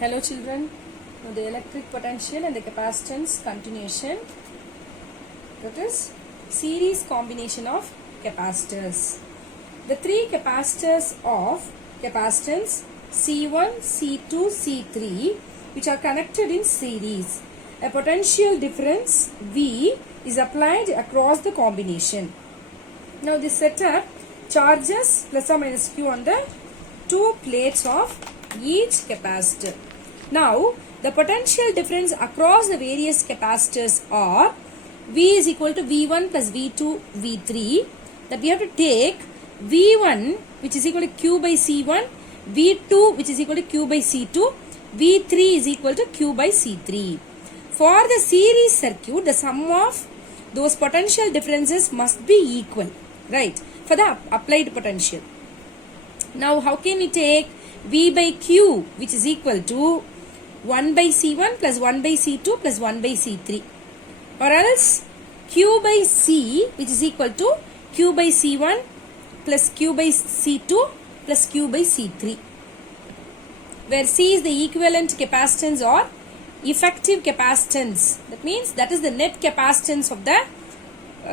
Hello children, now the electric potential and the capacitance continuation, that is series combination of capacitors. The three capacitors of capacitance C1, C2, C3 which are connected in series. A potential difference V is applied across the combination. Now this setup charges plus or minus Q on the two plates of each capacitor. Now the potential difference across the various capacitors are V is equal to V1 plus V2 V3, that we have to take V1 which is equal to Q by C1, V2 which is equal to Q by C2, V3 is equal to Q by C3. For the series circuit, the sum of those potential differences must be equal, right, for the applied potential. Now how can we take V by Q which is equal to 1 by C1 plus 1 by C2 plus 1 by C3, or else Q by C which is equal to Q by C1 plus Q by C2 plus Q by C3, where C is the equivalent capacitance or effective capacitance. That means that is the net capacitance of the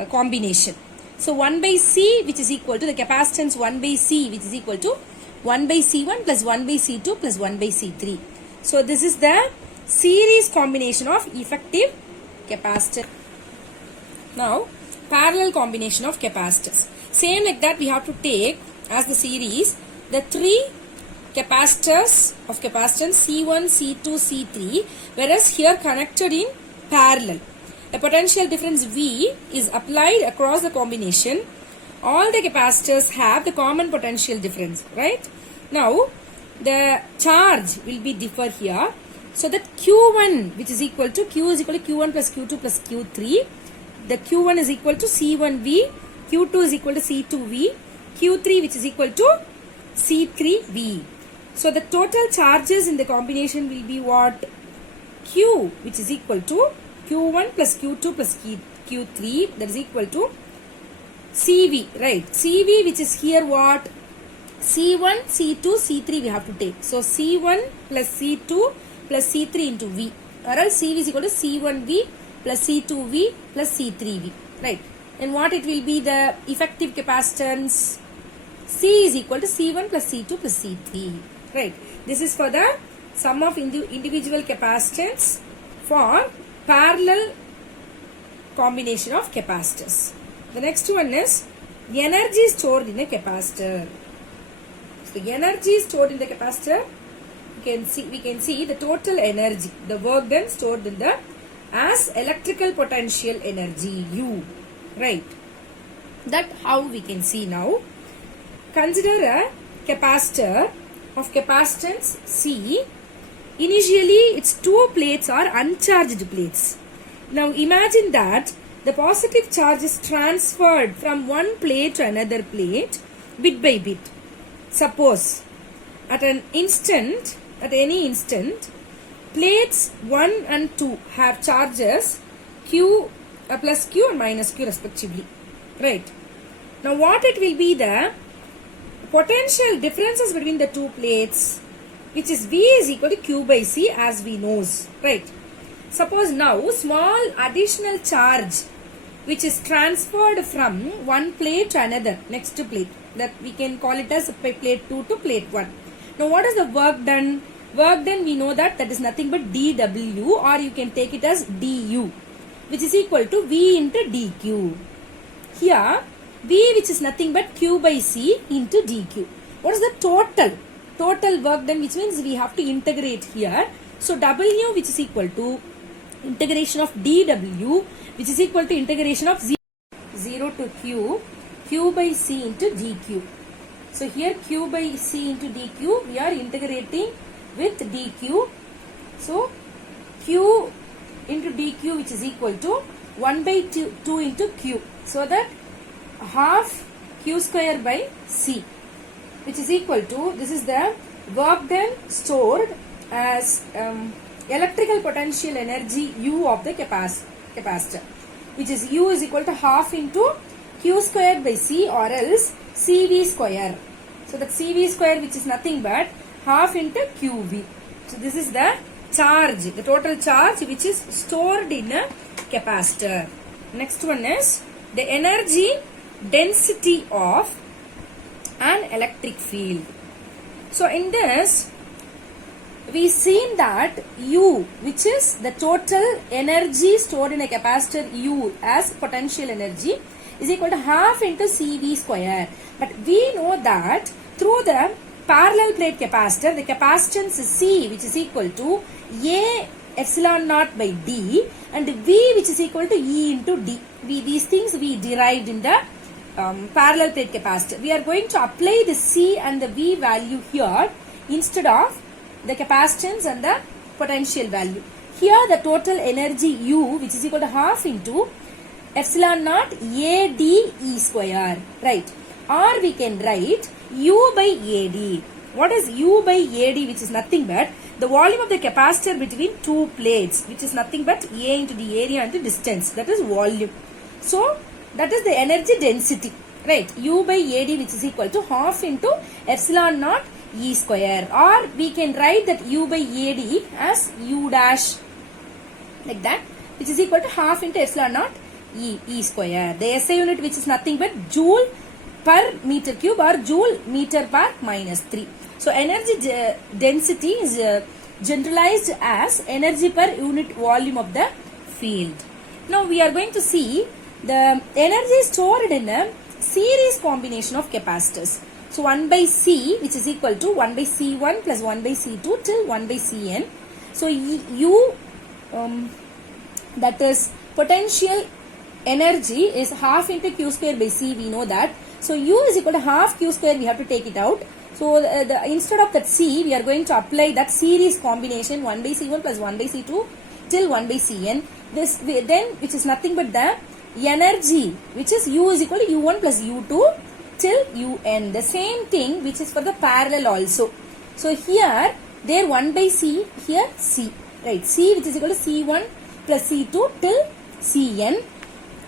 combination. So 1 by C which is equal to the capacitance 1 by C which is equal to 1 by C1 plus 1 by C2 plus 1 by C3. So this is the series combination of effective capacitor. Now parallel combination of capacitors. Same like that we have to take as the series the three capacitors of capacitance C1, C2, C3, whereas here connected in parallel. A potential difference V is applied across the combination. All the capacitors have the common potential difference, right? Now the charge will be differ here, so that Q1 which is equal to Q is equal to Q1 plus Q2 plus Q3. The Q1 is equal to C1V, Q2 is equal to C2V, Q3 which is equal to C3V. So the total charges in the combination will be what? Q which is equal to Q1 plus Q2 plus Q3, that is equal to CV, right? CV which is here what? C1, C2, C3 we have to take. So C1 plus C2 plus C3 into V, or else CV is equal to C1V plus C2V plus C3V, right? And what it will be the effective capacitance? C is equal to C1 plus C2 plus C3, right? This is for the sum of individual capacitance for parallel combination of capacitors. The next one is energy stored in a capacitor. So the energy stored in the capacitor, we can see the total energy, the work done stored in the as electrical potential energy U, right? That how we can see now. Consider a capacitor of capacitance C. Initially its two plates are uncharged plates. Now imagine that the positive charge is transferred from one plate to another plate bit by bit. Suppose at any instant, plates 1 and 2 have charges Q plus Q and minus Q respectively, right? Now what it will be the potential differences between the two plates, which is V is equal to Q by C as we knows, right? Suppose now small additional charge which is transferred from one plate to another, next plate, that we can call it as plate 2 to plate 1. Now what is the work done? Work done we know that is nothing but dW, or you can take it as du, which is equal to V into dQ. Here V which is nothing but Q by C into dQ. What is the total work done, which means we have to integrate here. So W which is equal to integration of dW, which is equal to integration of 0 to Q by C into dQ. So here Q by C into dQ, we are integrating with dQ. So Q into dQ which is equal to 1 by 2 into Q. So that half Q square by C, which is equal to, this is the work done stored as electrical potential energy U of the capacitor, which is U is equal to half into Q square by C, or else CV square. So that CV square which is nothing but half into QV. So this is the charge, the total charge which is stored in a capacitor. Next one is the energy density of an electric field. So in this, we seen that U, which is the total energy stored in a capacitor U as potential energy, is equal to half into CV square. But we know that through the parallel plate capacitor, the capacitance is C, which is equal to A epsilon naught by D, and V, which is equal to E into D. These things we derived in the parallel plate capacitor. We are going to apply the C and the V value here instead of the capacitance and the potential value. Here the total energy U, which is equal to half into epsilon naught AD E square, right? Or we can write U by AD. What is U by AD, which is nothing but the volume of the capacitor between two plates, which is nothing but A into the area and the distance, that is volume. So that is the energy density, right? U by AD, which is equal to half into epsilon naught E square, or we can write that U by AD as U dash, like that, which is equal to half into epsilon naught E square. The SI unit, which is nothing but joule per meter cube or joule meter per minus 3. So energy density is generalized as energy per unit volume of the field. Now we are going to see the energy stored in a series combination of capacitors. So 1 by C, which is equal to 1 by C1 plus 1 by C2 till 1 by Cn. So U, that is potential energy, is half into Q square by C, we know that. So U is equal to half Q square, we have to take it out. So instead of that C, we are going to apply that series combination 1 by C1 plus 1 by C2 till 1 by Cn. This then, which is nothing but the energy, which is U is equal to U1 plus U2 till Un. The same thing which is for the parallel also. So here, there 1 by C, here C, right? C, which is equal to C1 plus C2 till Cn.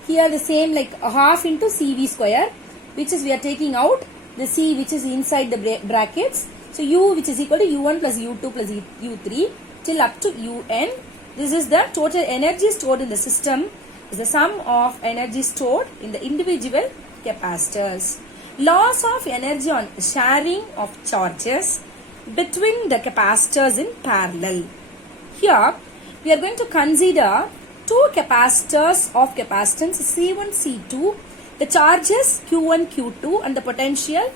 Here the same, like half into CV square, which is we are taking out the C, which is inside the brackets. So U, which is equal to U1 plus U2 plus U3 till up to Un. This is the total energy stored in the system, is the sum of energy stored in the individual capacitors. Loss of energy on sharing of charges between the capacitors in parallel. Here we are going to consider two capacitors of capacitance C1, C2, the charges Q1, Q2 and the potential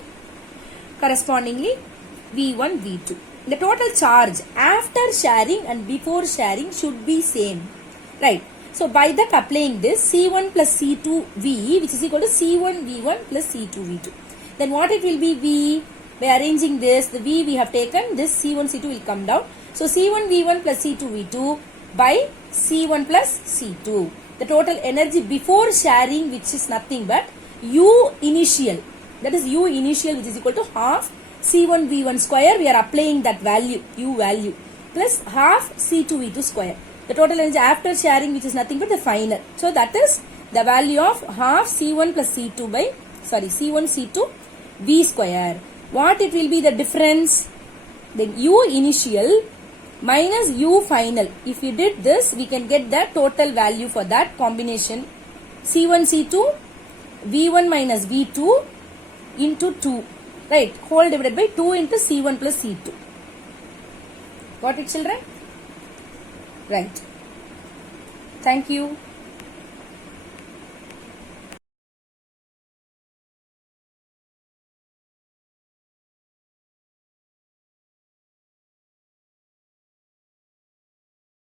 correspondingly V1, V2. The total charge after sharing and before sharing should be same, right? So by that applying this C1 plus C2V, which is equal to C1 V1 plus C2 V2. Then what it will be V? By arranging this, the V we have taken, this C1 C2 will come down. So C1 V1 plus C2 V2 by C1 plus C2. The total energy before sharing, which is nothing but U initial. That is U initial, which is equal to half C1 V1 square. We are applying that value, U value, plus half C2 V2 square. The total energy after sharing, which is nothing but the final. So that is the value of half C1 plus C2 by, C1 C2 V square. What it will be the difference? Then U initial minus U final. If we did this, we can get the total value for that combination. C1 C2 V1 minus V2 into 2. Right, whole divided by 2 into C1 plus C2. Got it, children? Right. Thank you.